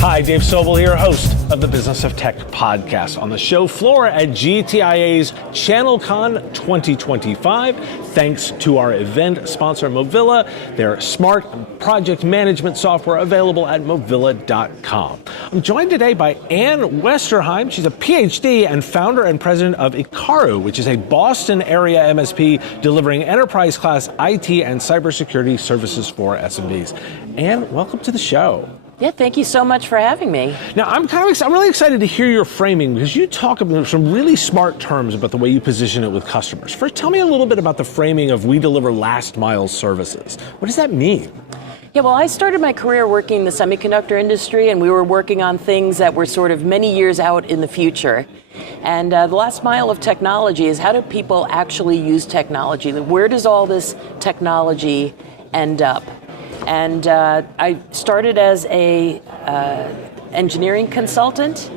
Hi, Dave Sobel here, host of the Business of Tech podcast on the show floor at GTIA's ChannelCon 2025. Thanks to our event sponsor, Movilla, their smart project management software available at movilla.com. I'm joined today by Ann Westerheim. She's a PhD and founder and president of Ekaru, which is a Boston area MSP delivering enterprise class IT and cybersecurity services for SMBs. Ann, welcome to the show. Yeah, thank you so much for having me. Now, I'm really excited to hear your framing because you talk about some really smart terms about the way you position it with customers. First, tell me a little bit about the framing of we deliver last mile services. What does that mean? Yeah, well, I started my career working in the semiconductor industry, and we were working on things that were sort of many years out in the future. And the last mile of technology is how do people actually use technology? Where does all this technology end up? And I started as a engineering consultant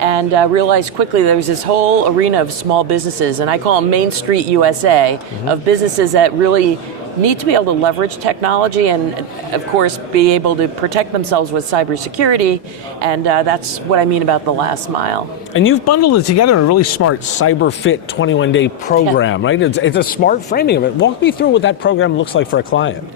and realized quickly there was this whole arena of small businesses, and I call them Main Street USA, of businesses that really need to be able to leverage technology and, of course, be able to protect themselves with cybersecurity, and that's what I mean about the last mile. And you've bundled it together in a really smart CyberFit 21-day program, right? It's a smart framing of it. Walk me through what that program looks like for a client.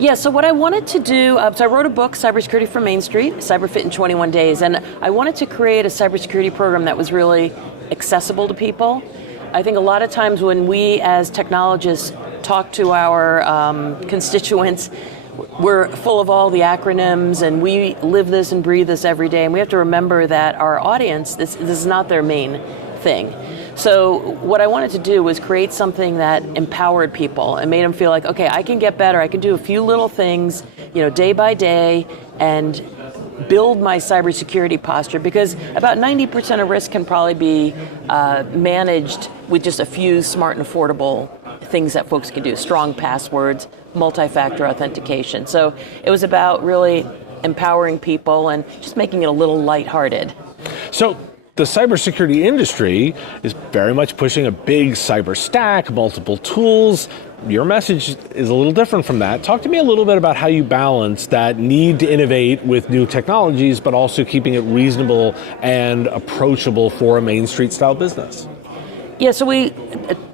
Yeah, so what I wanted to do, so I wrote a book, Cybersecurity for Main Street, CyberFit in 21 Days, and I wanted to create a cybersecurity program that was really accessible to people. I think a lot of times when we as technologists talk to our constituents, we're full of all the acronyms and we live this and breathe this every day, and we have to remember that our audience, this is not their main thing. So what I wanted to do was create something that empowered people and made them feel like, okay, I can get better. I can do a few little things, day by day, and build my cybersecurity posture, because about 90% of risk can probably be managed with just a few smart and affordable things that folks can do. Strong passwords, multi-factor authentication. So it was about really empowering people and just making it a little lighthearted. So the cybersecurity industry is very much pushing a big cyber stack, multiple tools. Your message is a little different from that. Talk to me a little bit about how you balance that need to innovate with new technologies, but also keeping it reasonable and approachable for a Main Street style business. Yeah, so we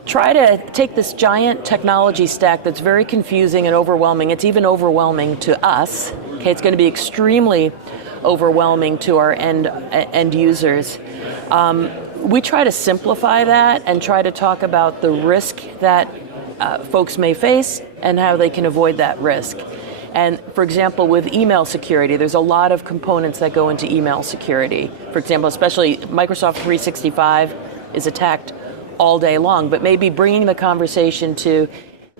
try to take this giant technology stack that's very confusing and overwhelming. It's even overwhelming to us. Okay, it's going to be extremely overwhelming to our end users. We try to simplify that and try to talk about the risk that folks may face and how they can avoid that risk. And for example, with email security, there's a lot of components that go into email security. For example, especially Microsoft 365 is attacked all day long, but maybe bringing the conversation to,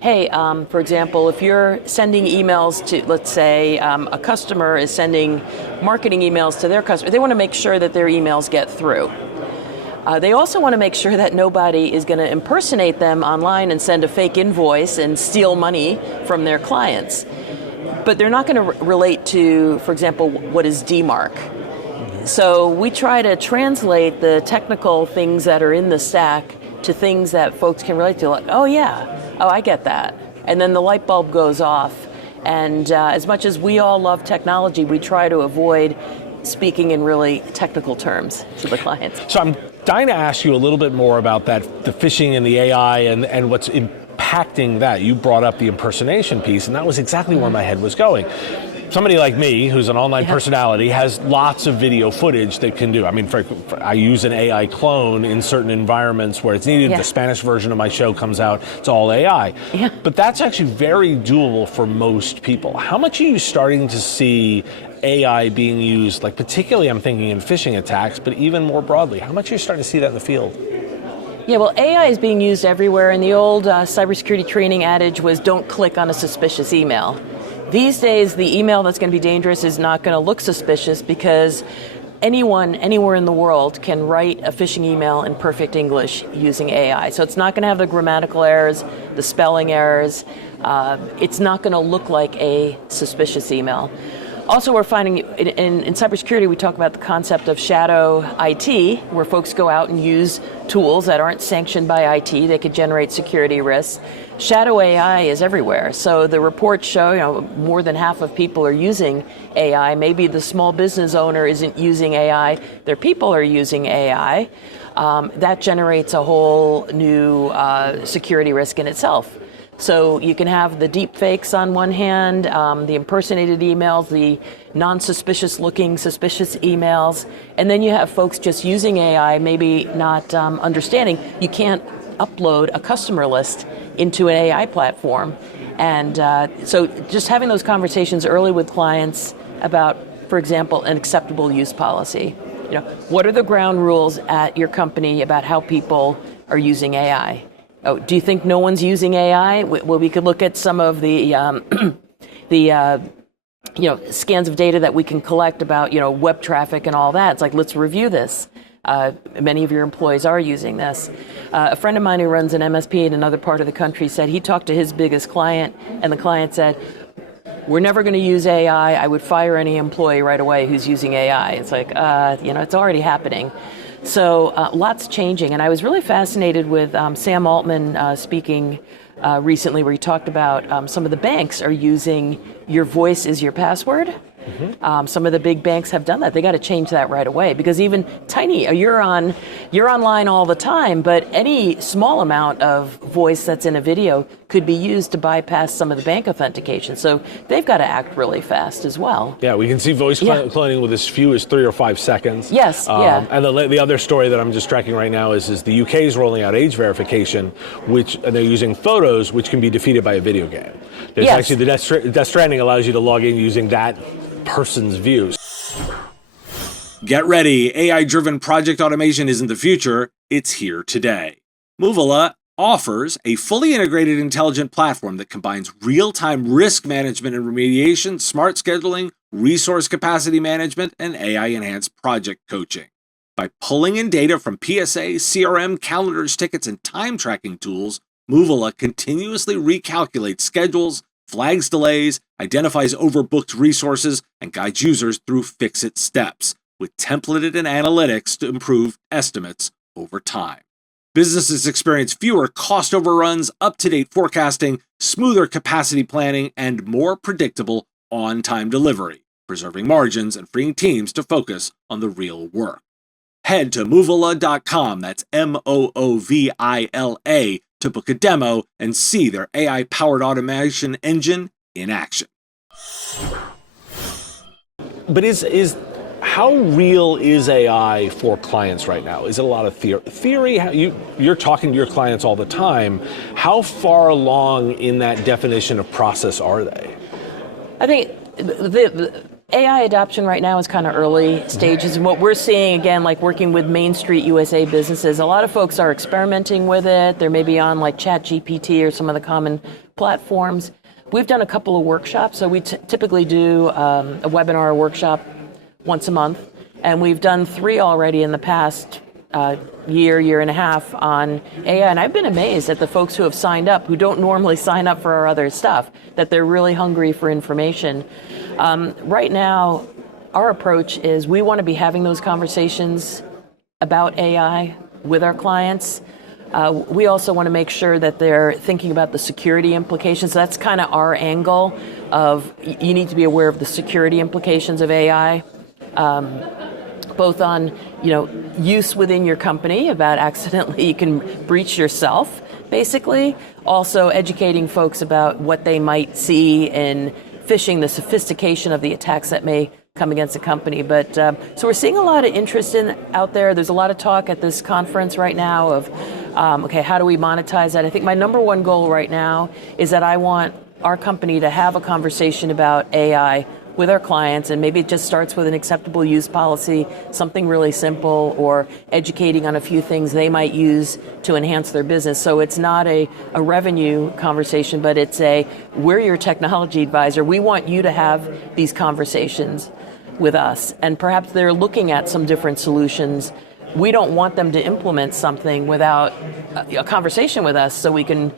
hey, for example, if you're sending emails to, let's say, a customer is sending marketing emails to their customer, they want to make sure that their emails get through. They also want to make sure that nobody is going to impersonate them online and send a fake invoice and steal money from their clients. But they're not going to relate to, for example, what is DMARC. So we try to translate the technical things that are in the stack to things that folks can relate to, like, oh yeah, oh I get that. And then the light bulb goes off. And as much as we all love technology, we try to avoid speaking in really technical terms to the clients. So I'm dying to ask you a little bit more about that, the phishing and the AI and what's impacting that. You brought up the impersonation piece, and that was exactly where my head was going. Somebody like me, who's an online personality, has lots of video footage that can do. I mean, I use an AI clone in certain environments where it's needed. The Spanish version of my show comes out, it's all AI. But that's actually very doable for most people. How much are you starting to see AI being used, like particularly I'm thinking in phishing attacks, but even more broadly, how much are you starting to see that in the field? Yeah, well, AI is being used everywhere, and the old cybersecurity training adage was don't click on a suspicious email. These days, the email that's going to be dangerous is not going to look suspicious because anyone, anywhere in the world can write a phishing email in perfect English using AI. So it's not going to have the grammatical errors, the spelling errors. It's not going to look like a suspicious email. Also, we're finding in cybersecurity, we talk about the concept of shadow IT, where folks go out and use tools that aren't sanctioned by IT. They could generate security risks. Shadow AI is everywhere. So the reports show, more than half of people are using AI. Maybe the small business owner isn't using AI. Their people are using AI. That generates a whole new security risk in itself. So you can have the deep fakes on one hand, the impersonated emails, the non-suspicious looking suspicious emails, and then you have folks just using AI, maybe not understanding. You can't upload a customer list into an AI platform. And so just having those conversations early with clients about, for example, an acceptable use policy. What are the ground rules at your company about how people are using AI? Oh, do you think no one's using AI? Well, we could look at some of the scans of data that we can collect about web traffic and all that. It's like, let's review this. Many of your employees are using this. A friend of mine who runs an MSP in another part of the country said he talked to his biggest client, and the client said, "We're never going to use AI. I would fire any employee right away who's using AI." It's like, it's already happening. So lots changing. And I was really fascinated with Sam Altman speaking recently, where he talked about some of the banks are using your voice is your password. Mm-hmm. Some of the big banks have done that. They got to change that right away, because even tiny, you're online all the time, but any small amount of voice that's in a video could be used to bypass some of the bank authentication. So they've got to act really fast as well. Yeah, we can see voice cloning with as few as 3 or 5 seconds. Yes, And the other story that I'm just tracking right now is the UK is rolling out age verification, and they're using photos, which can be defeated by a video game. There's actually the Death Stranding allows you to log in using that person's views. Get ready, AI-driven project automation isn't the future, it's here today. Movila offers a fully integrated intelligent platform that combines real-time risk management and remediation, smart scheduling, resource capacity management, and AI-enhanced project coaching. By pulling in data from PSA, CRM, calendars, tickets, and time tracking tools, Movila continuously recalculates schedules, flags delays, identifies overbooked resources, and guides users through fix-it steps, with templated and analytics to improve estimates over time. Businesses experience fewer cost overruns, up-to-date forecasting, smoother capacity planning, and more predictable on-time delivery, preserving margins and freeing teams to focus on the real work. Head to Movila.com, that's MOOVILA, to book a demo and see their AI-powered automation engine in action. But how real is AI for clients right now? Is it a lot of theory? You're talking to your clients all the time. How far along in that definition of process are they? I think the AI adoption right now is kind of early stages. And what we're seeing, again, like working with Main Street USA businesses, a lot of folks are experimenting with it. They're maybe on like ChatGPT or some of the common platforms. We've done a couple of workshops. So we typically do a webinar workshop once a month. And we've done 3 already in the past year and a half on AI. And I've been amazed at the folks who have signed up, who don't normally sign up for our other stuff, that they're really hungry for information. Right now, our approach is we want to be having those conversations about AI with our clients. We also want to make sure that they're thinking about the security implications. That's kind of our angle of you need to be aware of the security implications of AI, both on use within your company, about accidentally you can breach yourself, basically. Also educating folks about what they might see in phishing, the sophistication of the attacks that may come against a company. But so we're seeing a lot of interest out there. There's a lot of talk at this conference right now of, how do we monetize that? I think my number one goal right now is that I want our company to have a conversation about AI with our clients, and maybe it just starts with an acceptable use policy, something really simple, or educating on a few things they might use to enhance their business. So it's not a revenue conversation, but it's we're your technology advisor. We want you to have these conversations with us. And perhaps they're looking at some different solutions. We don't want them to implement something without a conversation with us, so we can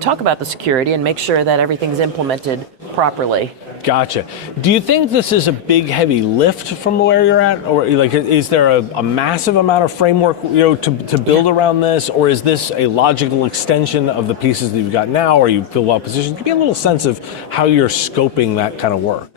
talk about the security and make sure that everything's implemented properly. Gotcha. Do you think this is a big, heavy lift from where you're at, or like, is there a massive amount of framework, to build around this, or is this a logical extension of the pieces that you've got now, or you feel well positioned? Give me a little sense of how you're scoping that kind of work.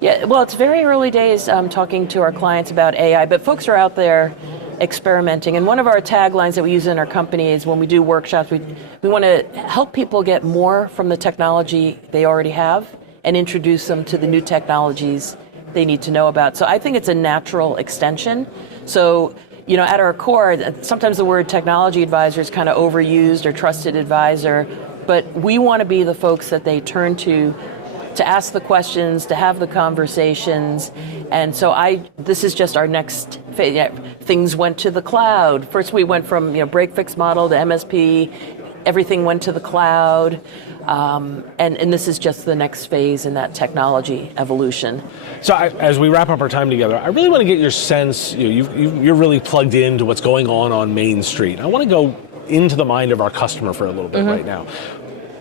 Yeah, well, it's very early days talking to our clients about AI, but folks are out there experimenting. And one of our taglines that we use in our company is when we do workshops, we want to help people get more from the technology they already have and introduce them to the new technologies they need to know about. So I think it's a natural extension. So, at our core, sometimes the word technology advisor is kind of overused, or trusted advisor, but we want to be the folks that they turn to ask the questions, to have the conversations. And so this is just our next phase. Things went to the cloud. First we went from break fix model to MSP. Everything went to the cloud. And this is just the next phase in that technology evolution. So as we wrap up our time together, I really want to get your sense, you're really plugged into what's going on Main Street. I want to go into the mind of our customer for a little bit right now.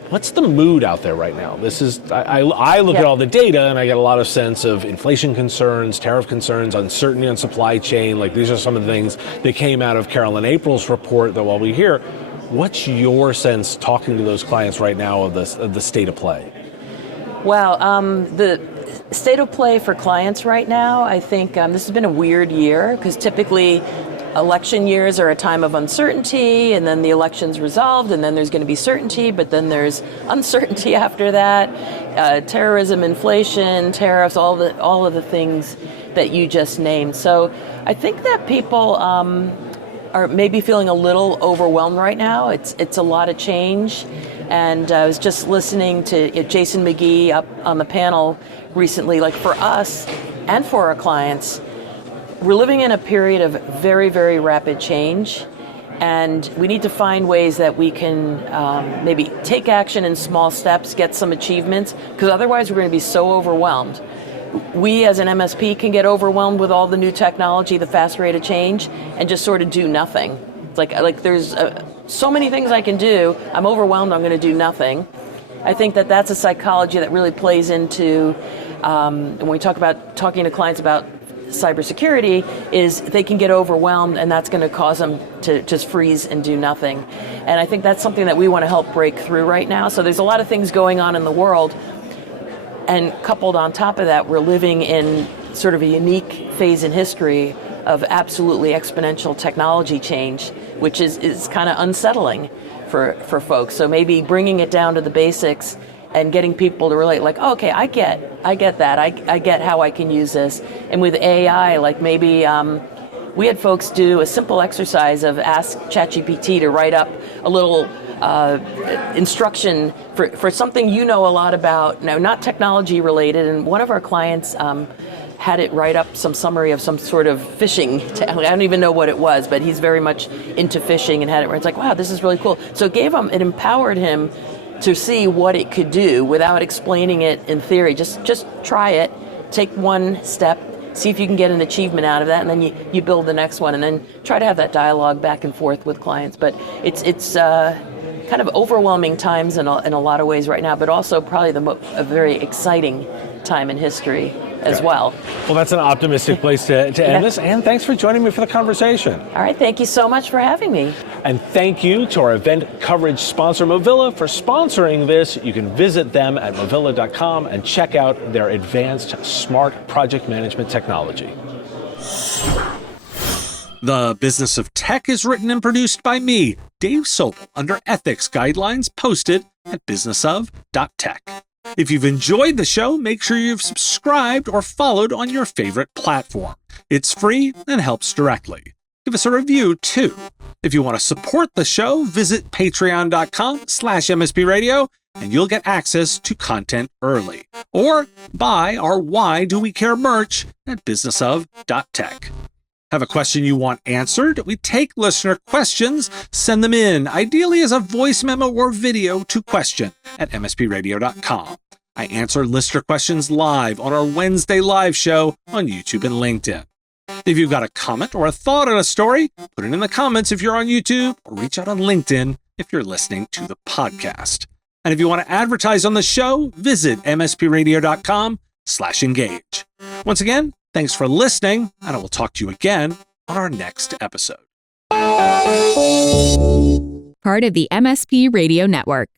What's the mood out there right now? This is, I look at all the data and I get a lot of sense of inflation concerns, tariff concerns, uncertainty on supply chain. Like, these are some of the things that came out of Carol and April's report that while we hear. What's your sense talking to those clients right now of the state of play? Well, the state of play for clients right now, I think this has been a weird year, because typically election years are a time of uncertainty, and then the election's resolved, and then there's going to be certainty, but then there's uncertainty after that. Terrorism, inflation, tariffs, all of the things that you just named. So I think that people are maybe feeling a little overwhelmed right now. It's a lot of change. And I was just listening to Jason McGee up on the panel recently. Like, for us and for our clients, we're living in a period of very, very rapid change, and we need to find ways that we can maybe take action in small steps, get some achievements, because otherwise we're going to be so overwhelmed. We as an MSP can get overwhelmed with all the new technology, the fast rate of change, and just sort of do nothing. It's like there's so many things I can do. I'm overwhelmed, I'm going to do nothing. I think that that's a psychology that really plays into when we talk about talking to clients about cybersecurity, is they can get overwhelmed, and that's going to cause them to just freeze and do nothing. And I think that's something that we want to help break through right now. So there's a lot of things going on in the world, and coupled on top of that, we're living in sort of a unique phase in history of absolutely exponential technology change, which is kind of unsettling for folks. So maybe bringing it down to the basics and getting people to relate, like, oh, okay, I get that. I get how I can use this. And with AI, like, maybe we had folks do a simple exercise of ask ChatGPT to write up a little instruction for something you know a lot about, now not technology related. And one of our clients had it write up some summary of some sort of phishing. I don't even know what it was, but he's very much into phishing, and had it where it's like, wow, this is really cool. So it empowered him to see what it could do without explaining it in theory. Just try it, take one step, see if you can get an achievement out of that, and then you build the next one, and then try to have that dialogue back and forth with clients. But it's kind of overwhelming times in a lot of ways right now, but also probably a very exciting time in history as well. Well, that's an optimistic place to end this. And thanks for joining me for the conversation. All right, thank you so much for having me. And thank you to our event coverage sponsor, Movilla, for sponsoring this. You can visit them at movilla.com and check out their advanced smart project management technology. The Business of Tech is written and produced by me, Dave Sobel, under ethics guidelines posted at businessof.tech. If you've enjoyed the show, make sure you've subscribed or followed on your favorite platform. It's free and helps directly. Give us a review, too. If you want to support the show, visit patreon.com/MSP Radio, and you'll get access to content early. Or buy our Why Do We Care merch at businessof.tech. Have a question you want answered? We take listener questions, send them in, ideally as a voice memo or video to question@mspradio.com. I answer listener questions live on our Wednesday live show on YouTube and LinkedIn. If you've got a comment or a thought on a story, put it in the comments if you're on YouTube, or reach out on LinkedIn if you're listening to the podcast. And if you want to advertise on the show, visit mspradio.com movila.com/engage. Once again, thanks for listening, and I will talk to you again on our next episode. Part of the MSP Radio Network.